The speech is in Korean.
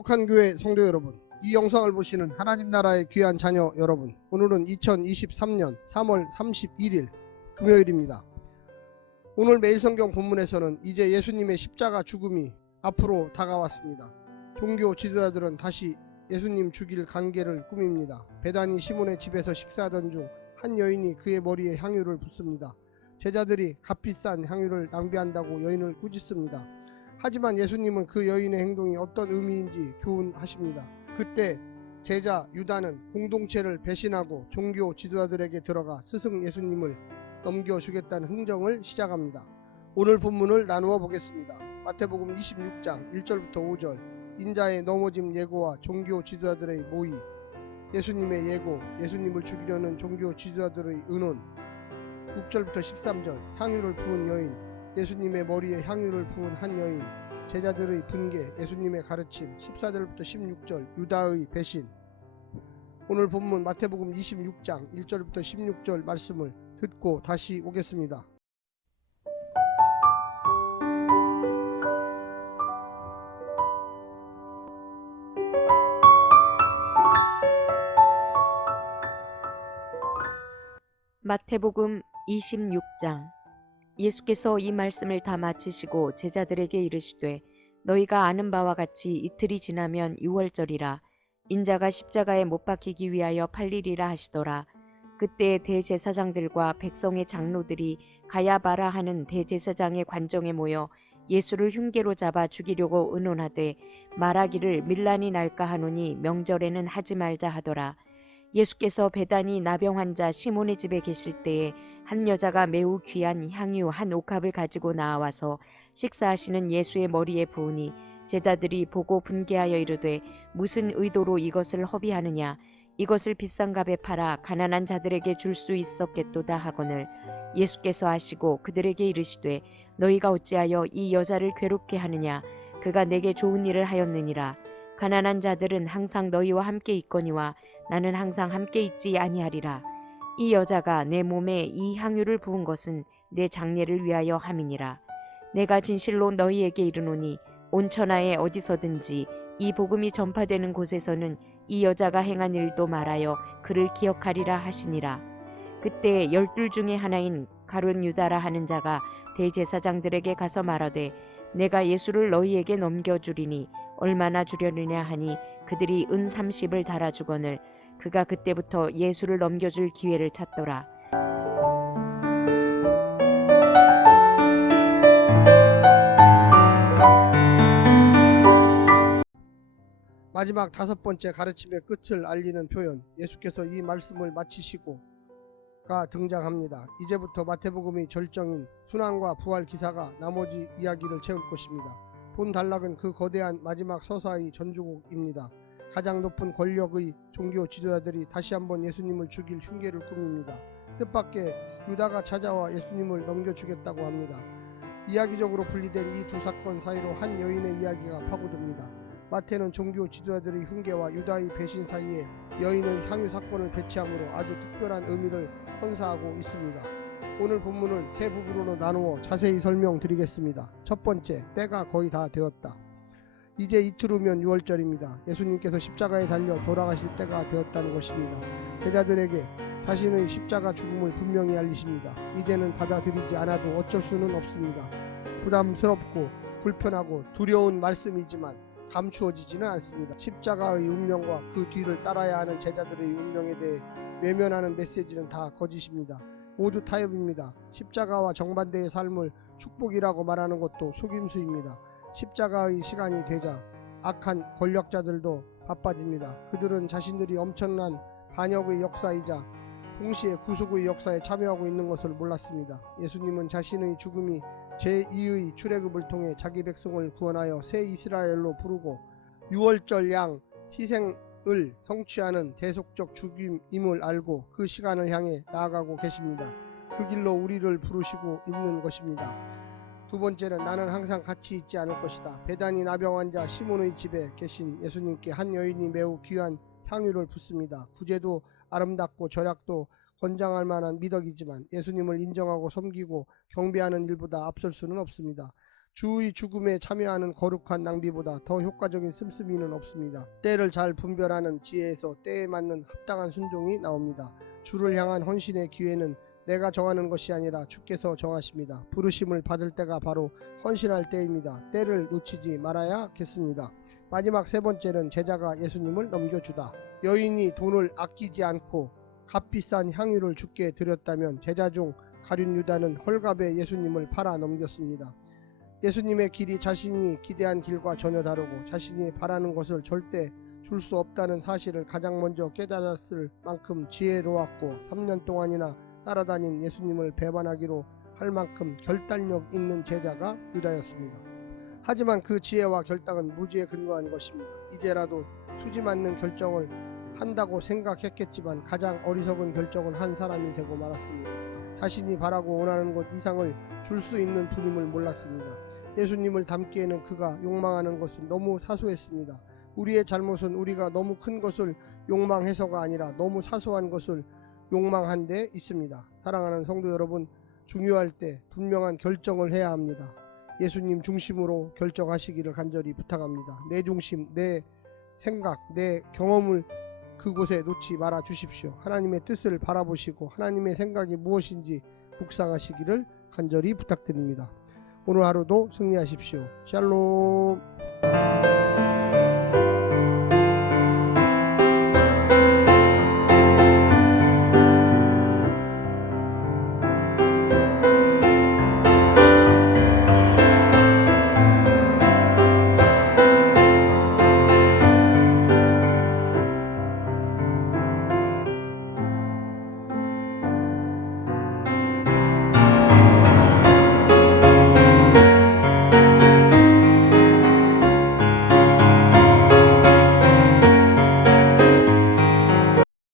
행복한 교회 성도 여러분, 이 영상을 보시는 하나님 나라의 귀한 자녀 여러분, 오늘은 2023년 3월 31일 금요일입니다. 오늘 매일성경 본문에서는 이제 예수님의 십자가 죽음이 앞으로 다가왔습니다. 종교 지도자들은 다시 예수님 죽일 관계를 꾸밉니다. 베다니 시몬의 집에서 식사하던 중 한 여인이 그의 머리에 향유를 붓습니다. 제자들이 값비싼 향유를 낭비한다고 여인을 꾸짖습니다. 하지만 예수님은 그 여인의 행동이 어떤 의미인지 교훈하십니다. 그때 제자 유다는 공동체를 배신하고 종교 지도자들에게 들어가 스승 예수님을 넘겨주겠다는 흥정을 시작합니다. 오늘 본문을 나누어 보겠습니다. 마태복음 26장 1절부터 5절, 인자의 넘어짐 예고와 종교 지도자들의 모의, 예수님의 예고, 예수님을 죽이려는 종교 지도자들의 의논, 6절부터 13절, 향유를 부은 여인, 예수님의 머리에 향유를 부은 한 여인, 제자들의 분개, 예수님의 가르침, 14절부터 16절, 유다의 배신. 오늘 본문 마태복음 26장 1절부터 16절 말씀을 듣고 다시 오겠습니다. 마태복음 26장. 예수께서 이 말씀을 다 마치시고 제자들에게 이르시되, 너희가 아는 바와 같이 이틀이 지나면 유월절이라 인자가 십자가에 못 박히기 위하여 팔리리라 하시더라. 그때 대제사장들과 백성의 장로들이 가야바라 하는 대제사장의 관정에 모여 예수를 흉계로 잡아 죽이려고 의논하되, 말하기를 밀란이 날까 하노니 명절에는 하지 말자 하더라. 예수께서 베다니 나병 환자 시몬의 집에 계실 때에 한 여자가 매우 귀한 향유 한 옥합을 가지고 나와서 식사하시는 예수의 머리에 부으니, 제자들이 보고 분개하여 이르되, 무슨 의도로 이것을 허비하느냐? 이것을 비싼 값에 팔아 가난한 자들에게 줄 수 있었겠도다 하거늘, 예수께서 하시고 그들에게 이르시되, 너희가 어찌하여 이 여자를 괴롭게 하느냐? 그가 내게 좋은 일을 하였느니라. 가난한 자들은 항상 너희와 함께 있거니와 나는 항상 함께 있지 아니하리라. 이 여자가 내 몸에 이 향유를 부은 것은 내 장례를 위하여 함이니라. 내가 진실로 너희에게 이르노니 온 천하에 어디서든지 이 복음이 전파되는 곳에서는 이 여자가 행한 일도 말하여 그를 기억하리라 하시니라. 그때 12 중에 하나인 가룟 유다라 하는 자가 대제사장들에게 가서 말하되, 내가 예수를 너희에게 넘겨주리니 얼마나 주려느냐 하니, 그들이 은 30을 달아주거늘, 그가 그때부터 예수를 넘겨줄 기회를 찾더라. 마지막 5번째 가르침의 끝을 알리는 표현, 예수께서 이 말씀을 마치시고가 등장합니다. 이제부터 마태복음의 절정인 순환과 부활 기사가 나머지 이야기를 채울 것입니다. 본 단락은 그 거대한 마지막 서사의 전주곡입니다. 가장 높은 권력의 종교 지도자들이 다시 한번 예수님을 죽일 흉계를 꾸밉니다. 뜻밖의 유다가 찾아와 예수님을 넘겨주겠다고 합니다. 이야기적으로 분리된 이 두 사건 사이로 한 여인의 이야기가 파고듭니다. 마태는 종교 지도자들의 흉계와 유다의 배신 사이에 여인의 향유 사건을 배치함으로 아주 특별한 의미를 선사하고 있습니다. 오늘 본문을 세 부분으로 나누어 자세히 설명드리겠습니다. 첫 번째, 때가 거의 다 되었다. 이제 이틀 후면 유월절입니다. 예수님께서 십자가에 달려 돌아가실 때가 되었다는 것입니다. 제자들에게 자신의 십자가 죽음을 분명히 알리십니다. 이제는 받아들이지 않아도 어쩔 수는 없습니다. 부담스럽고 불편하고 두려운 말씀이지만 감추어지지는 않습니다. 십자가의 운명과 그 뒤를 따라야 하는 제자들의 운명에 대해 외면하는 메시지는 다 거짓입니다. 모두 타협입니다. 십자가와 정반대의 삶을 축복이라고 말하는 것도 속임수입니다. 십자가의 시간이 되자 악한 권력자들도 바빠집니다. 그들은 자신들이 엄청난 반역의 역사이자 동시에 구속의 역사에 참여하고 있는 것을 몰랐습니다. 예수님은 자신의 죽음이 제2의 출애굽을 통해 자기 백성을 구원하여 새 이스라엘로 부르고 유월절 양 희생을 성취하는 대속적 죽임임을 알고 그 시간을 향해 나아가고 계십니다. 그 길로 우리를 부르시고 있는 것입니다. 두 번째는 나는 항상 같이 있지 않을 것이다. 베다니 나병 환자 시몬의 집에 계신 예수님께 한 여인이 매우 귀한 향유를 붓습니다. 구제도 아름답고 절약도 권장할 만한 미덕이지만 예수님을 인정하고 섬기고 경배하는 일보다 앞설 수는 없습니다. 주의 죽음에 참여하는 거룩한 낭비보다 더 효과적인 씀씀이는 없습니다. 때를 잘 분별하는 지혜에서 때에 맞는 합당한 순종이 나옵니다. 주를 향한 헌신의 기회는 내가 정하는 것이 아니라 주께서 정하십니다. 부르심을 받을 때가 바로 헌신할 때입니다. 때를 놓치지 말아야겠습니다. 마지막 세 번째는 제자가 예수님을 넘겨주다. 여인이 돈을 아끼지 않고 값비싼 향유를 주께 드렸다면 제자 중 가룟 유다는 헐값에 예수님을 팔아 넘겼습니다. 예수님의 길이 자신이 기대한 길과 전혀 다르고 자신이 바라는 것을 절대 줄 수 없다는 사실을 가장 먼저 깨달았을 만큼 지혜로웠고 3년 동안이나 따라다닌 예수님을 배반하기로 할 만큼 결단력 있는 제자가 유다였습니다. 하지만 그 지혜와 결단은 무지에 근거한 것입니다. 이제라도 수지 맞는 결정을 한다고 생각했겠지만 가장 어리석은 결정을 한 사람이 되고 말았습니다. 자신이 바라고 원하는 것 이상을 줄 수 있는 분임을 몰랐습니다. 예수님을 닮기에는 그가 욕망하는 것은 너무 사소했습니다. 우리의 잘못은 우리가 너무 큰 것을 욕망해서가 아니라 너무 사소한 것을 욕망한 데 있습니다. 사랑하는 성도 여러분, 중요할 때 분명한 결정을 해야 합니다. 예수님 중심으로 결정하시기를 간절히 부탁합니다. 내 중심, 내 생각, 내 경험을 그곳에 놓지 말아 주십시오. 하나님의 뜻을 바라보시고 하나님의 생각이 무엇인지 묵상하시기를 간절히 부탁드립니다. 오늘 하루도 승리하십시오. 샬롬.